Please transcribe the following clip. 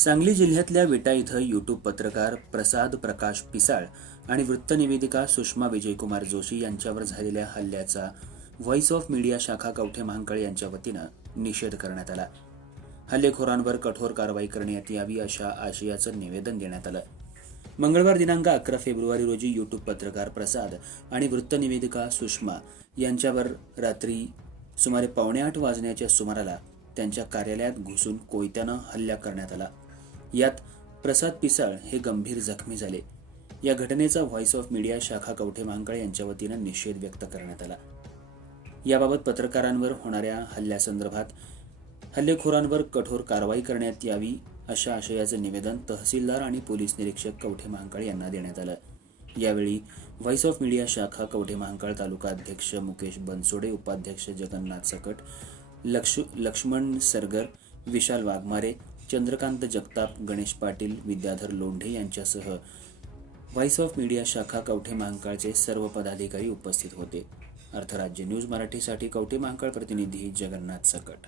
सांगली जिल्ह्यातल्या विटा इथं यूट्यूब पत्रकार प्रसाद प्रकाश पिसाळ आणि वृत्तनिवेदिका सुषमा विजयकुमार जोशी यांच्यावर झालेल्या हल्ल्याचा व्हॉइस ऑफ मीडिया शाखा कवठे महांकळ यांच्या वतीनं निषेध करण्यात आला. हल्लेखोरांवर कठोर कारवाई करण्यात यावी अशा आशयाचं निवेदन देण्यात आलं. मंगळवार दिनांक अकरा फेब्रुवारी रोजी यूट्यूब पत्रकार प्रसाद आणि वृत्तनिवेदिका सुषमा यांच्यावर रात्री सुमारे पावणे आठ वाजण्याच्या सुमाराला त्यांच्या कार्यालयात घुसून कोयत्यानं हल्ला करण्यात आला. यात प्रसाद पिसाळ हे गंभीर जखमी झाले. या घटनेचा व्हॉइस ऑफ मीडिया शाखा कवठे महांकळ यांच्या वतीनं निषेध व्यक्त करण्यात आला. याबाबत पत्रकारांवर होणाऱ्या हल्ल्यासंदर्भात हल्लेखोरांवर कठोर कारवाई करण्यात यावी अशा आशयाचं निवेदन तहसीलदार आणि पोलीस निरीक्षक कवठे महांकाळ यांना देण्यात आलं. यावेळी व्हॉइस ऑफ मीडिया शाखा कवठे महांकाळ तालुका अध्यक्ष मुकेश बनसोडे उपाध्यक्ष जगन्नाथ सकट लक्ष लक्ष्मण सरगर विशाल वाघमारे चंद्रकांत जगताप गणेश पाटील विद्याधर लोंढे यांच्यासह व्हॉइस ऑफ मीडिया शाखा कवठे महांकाळचे सर्व पदाधिकारी उपस्थित होते. अर्थराज्य न्यूज मराठीसाठी कवठे महांकाळ प्रतिनिधी जगन्नाथ सकट.